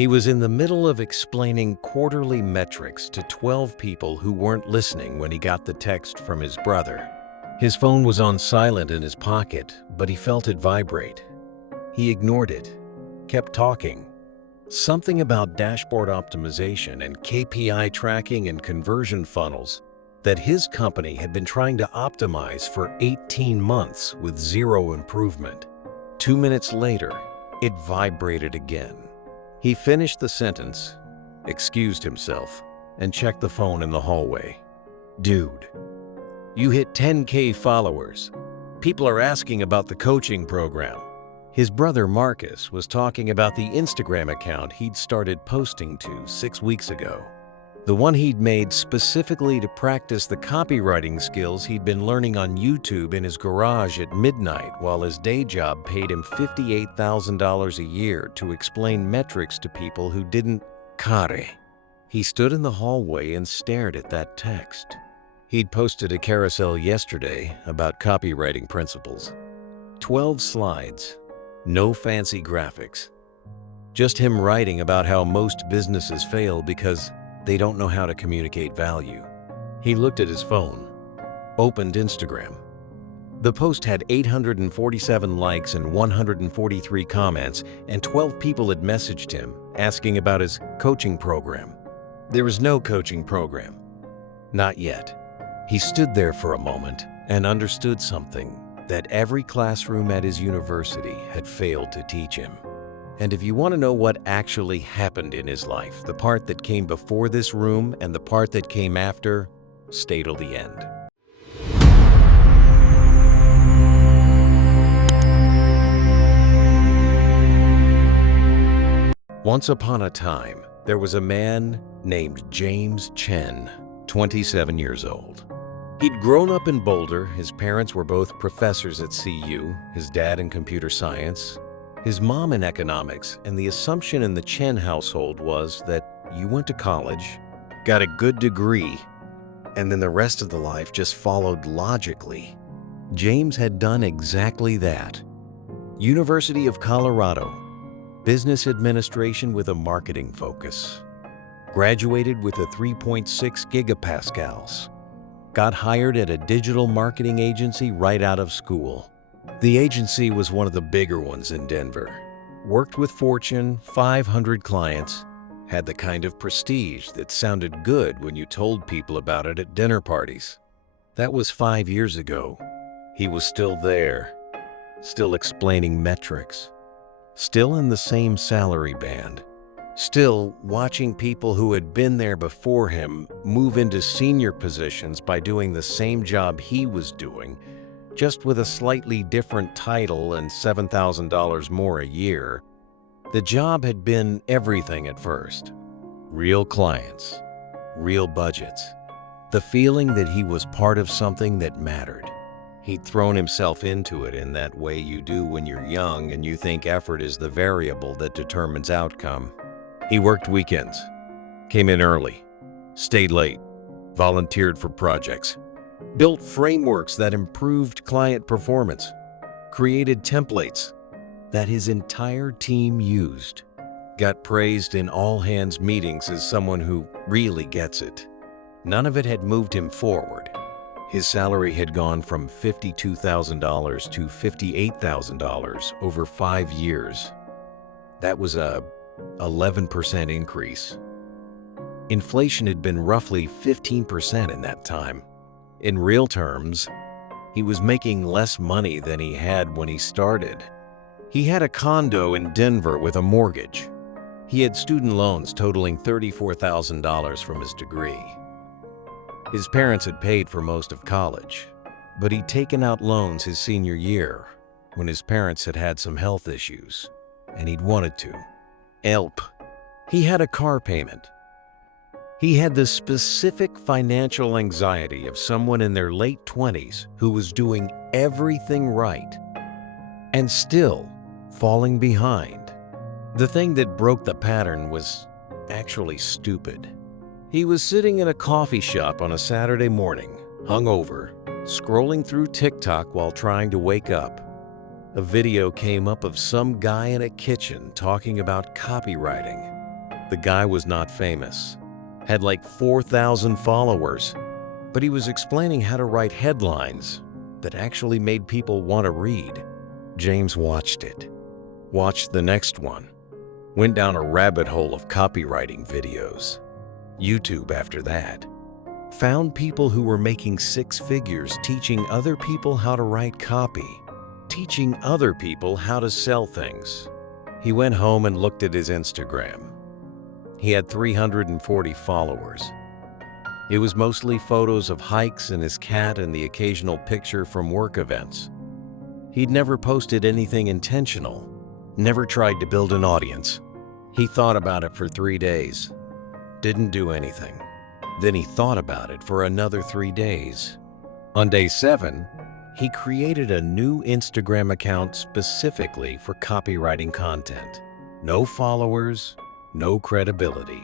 He was in the middle of explaining quarterly metrics to 12 people who weren't listening when he got the text from his brother. His phone was on silent in his pocket, but he felt it vibrate. He ignored it, kept talking. Something about dashboard optimization and KPI tracking and conversion funnels that his company had been trying to optimize for 18 months with zero improvement. 2 minutes later, it vibrated again. He finished the sentence, excused himself, and checked the phone in the hallway. "Dude, you hit 10K followers. People are asking about the coaching program." His brother Marcus was talking about the Instagram account he'd started posting to 6 weeks ago. The one he'd made specifically to practice the copywriting skills he'd been learning on YouTube in his garage at midnight while his day job paid him $58,000 a year to explain metrics to people who didn't care. He stood in the hallway and stared at that text. He'd posted a carousel yesterday about copywriting principles. 12 slides, no fancy graphics. Just him writing about how most businesses fail because they don't know how to communicate value. He looked at his phone, opened Instagram. The post had 847 likes and 143 comments, and 12 people had messaged him asking about his coaching program. There was no coaching program. Not yet. He stood there for a moment and understood something that every classroom at his university had failed to teach him. And if you want to know what actually happened in his life, the part that came before this room and the part that came after, stay till the end. Once upon a time, there was a man named James Chen, 27 years old. He'd grown up in Boulder. His parents were both professors at CU, his dad in computer science, his mom in economics, and the assumption in the Chen household was that you went to college, got a good degree, and then the rest of the life just followed logically. James had done exactly that. University of Colorado, business administration with a marketing focus. Graduated with a 3.6 gigapascals. Got hired at a digital marketing agency right out of school. The agency was one of the bigger ones in Denver. Worked with Fortune 500 clients, had the kind of prestige that sounded good when you told people about it at dinner parties. That was 5 years ago. He was still there, still explaining metrics, still in the same salary band, still watching people who had been there before him move into senior positions by doing the same job he was doing, just with a slightly different title and $7,000 more a year. The job had been everything at first. Real clients, real budgets, the feeling that he was part of something that mattered. He'd thrown himself into it in that way you do when you're young and you think effort is the variable that determines outcome. He worked weekends, came in early, stayed late, volunteered for projects, built frameworks that improved client performance, created templates that his entire team used, got praised in all-hands meetings as someone who really gets it. None of it had moved him forward. His salary had gone from $52,000 to $58,000 over 5 years. That was a 11% increase. Inflation had been roughly 15% in that time. In real terms, he was making less money than he had when he started. He had a condo in Denver with a mortgage. He had student loans totaling $34,000 from his degree. His parents had paid for most of college, but he'd taken out loans his senior year when his parents had had some health issues, and he'd wanted to help. He had a car payment. He had the specific financial anxiety of someone in their late 20s who was doing everything right and still falling behind. The thing that broke the pattern was actually stupid. He was sitting in a coffee shop on a Saturday morning, hungover, scrolling through TikTok while trying to wake up. A video came up of some guy in a kitchen talking about copywriting. The guy was not famous, had like 4,000 followers, but he was explaining how to write headlines that actually made people want to read. James watched it, watched the next one, went down a rabbit hole of copywriting videos. YouTube after that. Found people who were making six figures teaching other people how to write copy, teaching other people how to sell things. He went home and looked at his Instagram. He had 340 followers. It was mostly photos of hikes and his cat and the occasional picture from work events. He'd never posted anything intentional, never tried to build an audience. He thought about it for 3 days, didn't do anything. Then he thought about it for another 3 days. On day 7, he created a new Instagram account specifically for copywriting content. No followers, no credibility.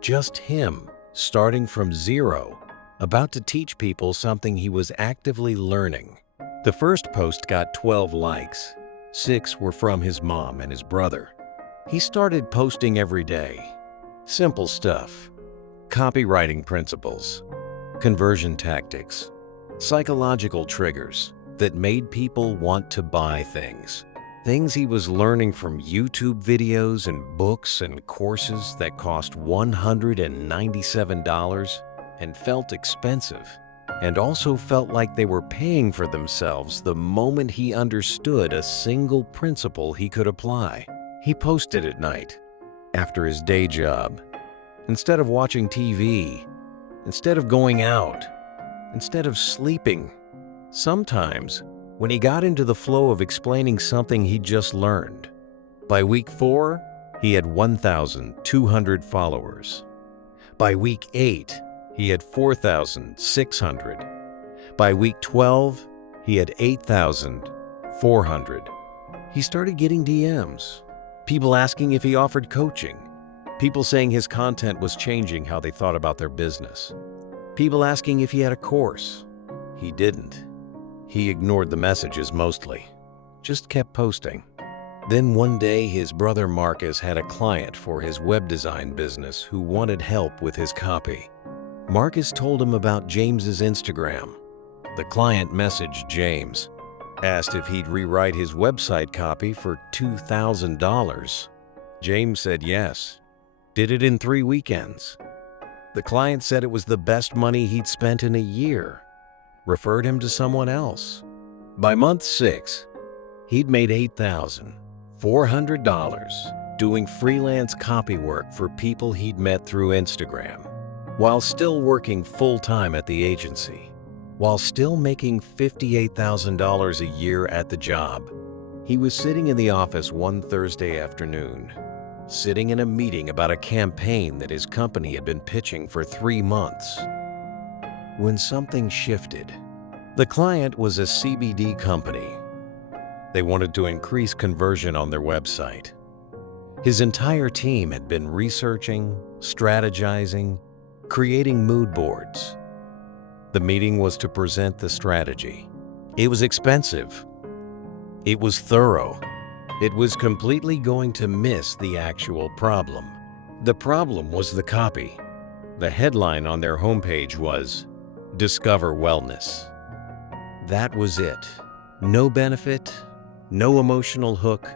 Just him, starting from zero, about to teach people something he was actively learning. The first post got 12 likes. 6 were from his mom and his brother. He started posting every day. Simple stuff. Copywriting principles, conversion tactics, psychological triggers that made people want to buy things. Things he was learning from YouTube videos and books and courses that cost $197 and felt expensive, and also felt like they were paying for themselves the moment he understood a single principle he could apply. He posted at night, after his day job, instead of watching TV, instead of going out, instead of sleeping. Sometimes, when he got into the flow of explaining something he'd just learned. By week 4, he had 1,200 followers. By week 8, he had 4,600. By week 12, he had 8,400. He started getting DMs, people asking if he offered coaching, people saying his content was changing how they thought about their business, people asking if he had a course. He didn't. He ignored the messages mostly, just kept posting. Then one day his brother Marcus had a client for his web design business who wanted help with his copy. Marcus told him about James's Instagram. The client messaged James, asked if he'd rewrite his website copy for $2,000. James said yes, did it in 3 weekends. The client said it was the best money he'd spent in a year, referred him to someone else. By month 6, he'd made $8,400 doing freelance copy work for people he'd met through Instagram, while still working full-time at the agency, while still making $58,000 a year at the job. He was sitting in the office one Thursday afternoon, sitting in a meeting about a campaign that his company had been pitching for 3 months, when something shifted. The client was a CBD company. They wanted to increase conversion on their website. His entire team had been researching, strategizing, creating mood boards. The meeting was to present the strategy. It was expensive. It was thorough. It was completely going to miss the actual problem. The problem was the copy. The headline on their homepage was, "Discover Wellness." That was it. No benefit, no emotional hook,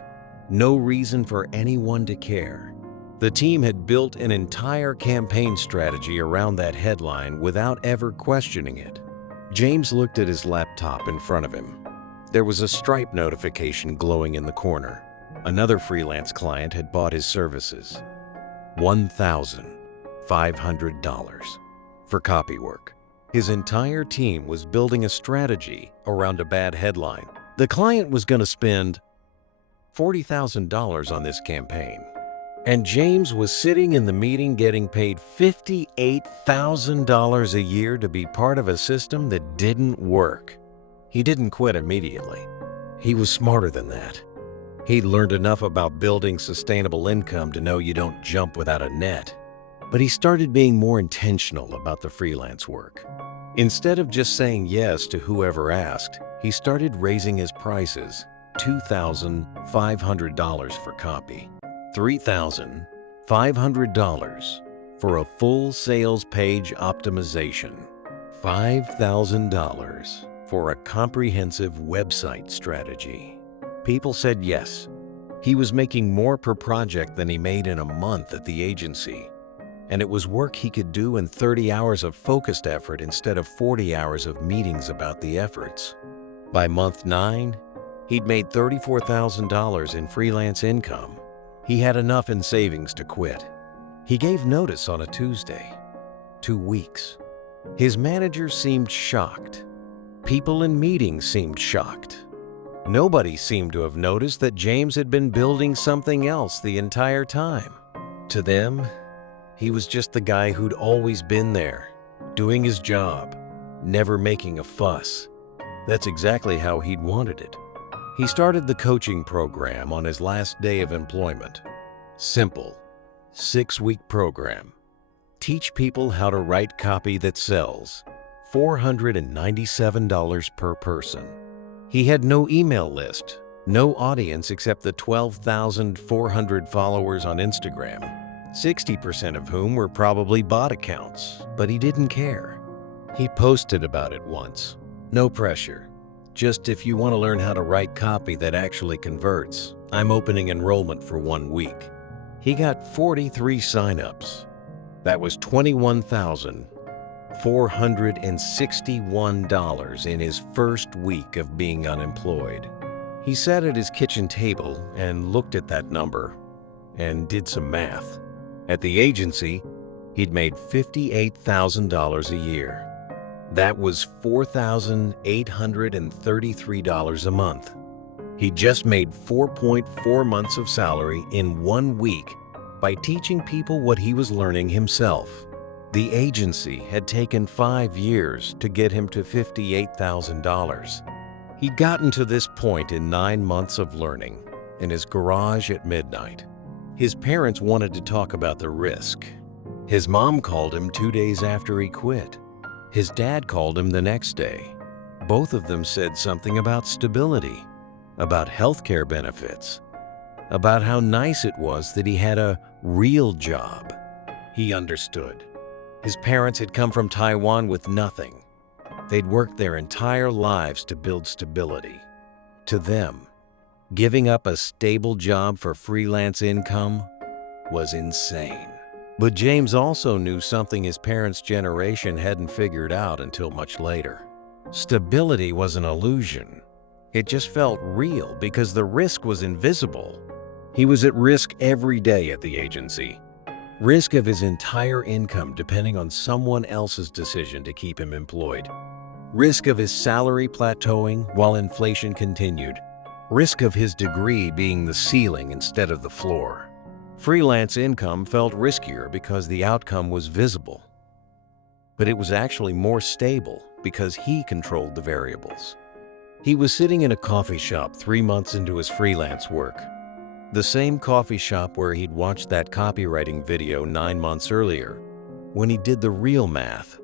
no reason for anyone to care. The team had built an entire campaign strategy around that headline without ever questioning it. James looked at his laptop in front of him. There was a Stripe notification glowing in the corner. Another freelance client had bought his services. $1,500 for copy work. His entire team was building a strategy around a bad headline. The client was going to spend $40,000 on this campaign. And James was sitting in the meeting getting paid $58,000 a year to be part of a system that didn't work. He didn't quit immediately. He was smarter than that. He'd learned enough about building sustainable income to know you don't jump without a net. But he started being more intentional about the freelance work. Instead of just saying yes to whoever asked, he started raising his prices. $2,500 for copy, $3,000 $500 for a full sales page optimization. $5,000 for a comprehensive website strategy. People said yes. He was making more per project than he made in a month at the agency, and it was work he could do in 30 hours of focused effort instead of 40 hours of meetings about the efforts. By month 9, he'd made $34,000 in freelance income. He had enough in savings to quit. He gave notice on a Tuesday. 2 weeks. His manager seemed shocked. People in meetings seemed shocked. Nobody seemed to have noticed that James had been building something else the entire time. To them, he was just the guy who'd always been there, doing his job, never making a fuss. That's exactly how he'd wanted it. He started the coaching program on his last day of employment. Simple, 6-week program. Teach people how to write copy that sells. $497 per person. He had no email list, no audience except the 12,400 followers on Instagram, 60% of whom were probably bot accounts, but he didn't care. He posted about it once. No pressure. Just if you want to learn how to write copy that actually converts, I'm opening enrollment for 1 week. He got 43 signups. That was $21,461 in his first week of being unemployed. He sat at his kitchen table and looked at that number and did some math. At the agency, he'd made $58,000 a year. That was $4,833 a month. He just made 4.4 months of salary in 1 week by teaching people what he was learning himself. The agency had taken 5 years to get him to $58,000. He'd gotten to this point in 9 months of learning, in his garage at midnight. His parents wanted to talk about the risk. His mom called him 2 days after he quit. His dad called him the next day. Both of them said something about stability, about healthcare benefits, about how nice it was that he had a real job. He understood. His parents had come from Taiwan with nothing. They'd worked their entire lives to build stability. To them, giving up a stable job for freelance income was insane. But James also knew something his parents' generation hadn't figured out until much later. Stability was an illusion. It just felt real because the risk was invisible. He was at risk every day at the agency. Risk of his entire income depending on someone else's decision to keep him employed. Risk of his salary plateauing while inflation continued. Risk of his degree being the ceiling instead of the floor. Freelance income felt riskier because the outcome was visible. But it was actually more stable because he controlled the variables. He was sitting in a coffee shop 3 months into his freelance work. The same coffee shop where he'd watched that copywriting video 9 months earlier, when he did the real math.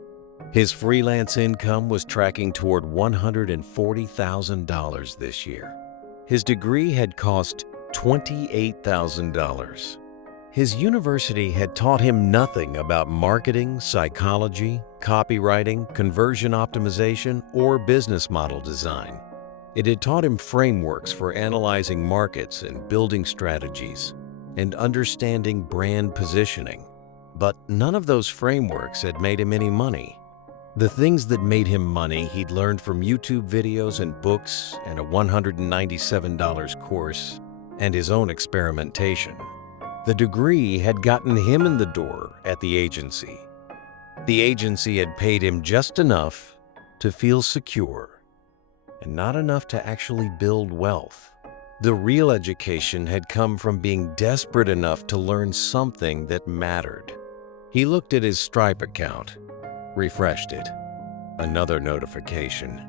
His freelance income was tracking toward $140,000 this year. His degree had cost $28,000. His university had taught him nothing about marketing, psychology, copywriting, conversion optimization, or business model design. It had taught him frameworks for analyzing markets and building strategies, and understanding brand positioning. But none of those frameworks had made him any money. The things that made him money he'd learned from YouTube videos and books and a $197 course and his own experimentation. The degree had gotten him in the door at the agency. The agency had paid him just enough to feel secure, and not enough to actually build wealth. The real education had come from being desperate enough to learn something that mattered. He looked at his Stripe account, refreshed it. Another notification.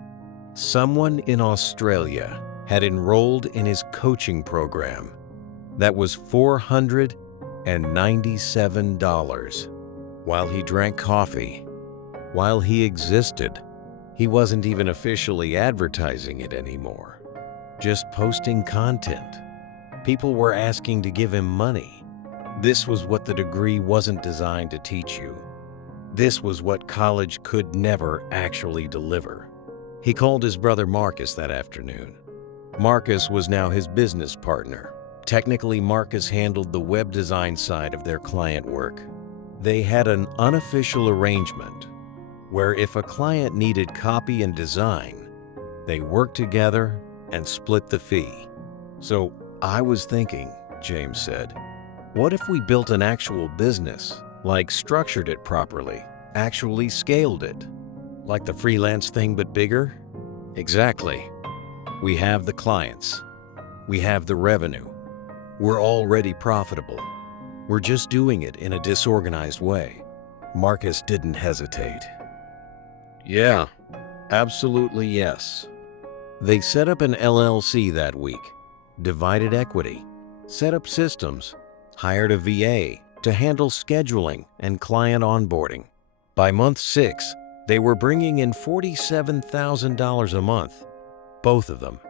Someone in Australia had enrolled in his coaching program. That was $497. While he drank coffee, while he existed, he wasn't even officially advertising it anymore, just posting content. People were asking to give him money. This was what the degree wasn't designed to teach you. This was what college could never actually deliver. He called his brother Marcus that afternoon. Marcus was now his business partner. Technically, Marcus handled the web design side of their client work. They had an unofficial arrangement where if a client needed copy and design, they worked together and split the fee. "So I was thinking," James said, "what if we built an actual business, like structured it properly, actually scaled it? Like the freelance thing but bigger?" "Exactly. We have the clients. We have the revenue. We're already profitable. We're just doing it in a disorganized way." Marcus didn't hesitate. "Yeah, absolutely yes." They set up an LLC that week, divided equity, set up systems, hired a VA to handle scheduling and client onboarding. By month 6, they were bringing in $47,000 a month, both of them.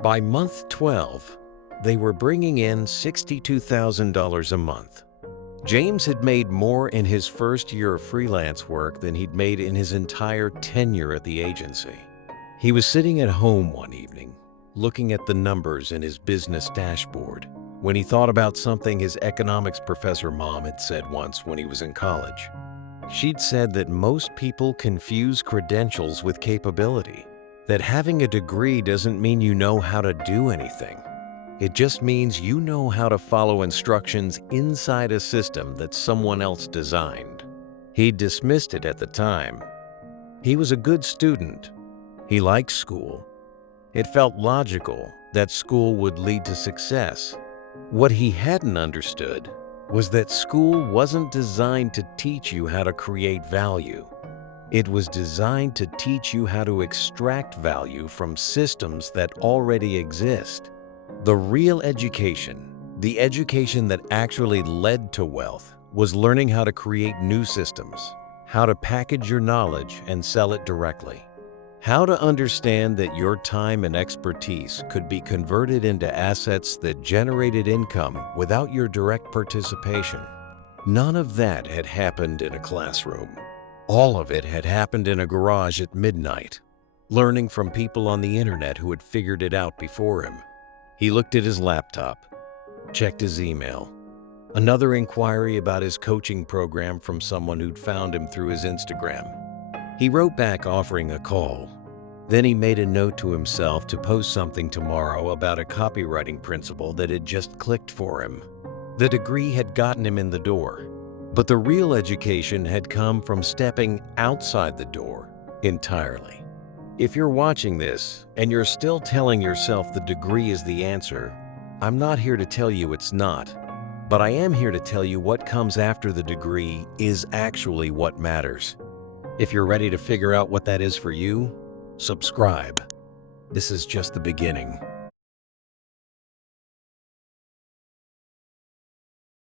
By month 12, they were bringing in $62,000 a month. James had made more in his first year of freelance work than he'd made in his entire tenure at the agency. He was sitting at home one evening, looking at the numbers in his business dashboard, when he thought about something his economics professor mom had said once when he was in college. She'd said that most people confuse credentials with capability, that having a degree doesn't mean you know how to do anything. It just means you know how to follow instructions inside a system that someone else designed. He dismissed it at the time. He was a good student. He liked school. It felt logical that school would lead to success. What he hadn't understood was that school wasn't designed to teach you how to create value. It was designed to teach you how to extract value from systems that already exist. The real education, the education that actually led to wealth, was learning how to create new systems, how to package your knowledge and sell it directly, how to understand that your time and expertise could be converted into assets that generated income without your direct participation. None of that had happened in a classroom. All of it had happened in a garage at midnight, learning from people on the internet who had figured it out before him. He looked at his laptop, checked his email. Another inquiry about his coaching program from someone who'd found him through his Instagram. He wrote back offering a call. Then he made a note to himself to post something tomorrow about a copywriting principle that had just clicked for him. The degree had gotten him in the door, but the real education had come from stepping outside the door entirely. If you're watching this and you're still telling yourself the degree is the answer, I'm not here to tell you it's not, but I am here to tell you what comes after the degree is actually what matters. If you're ready to figure out what that is for you, subscribe. This is just the beginning.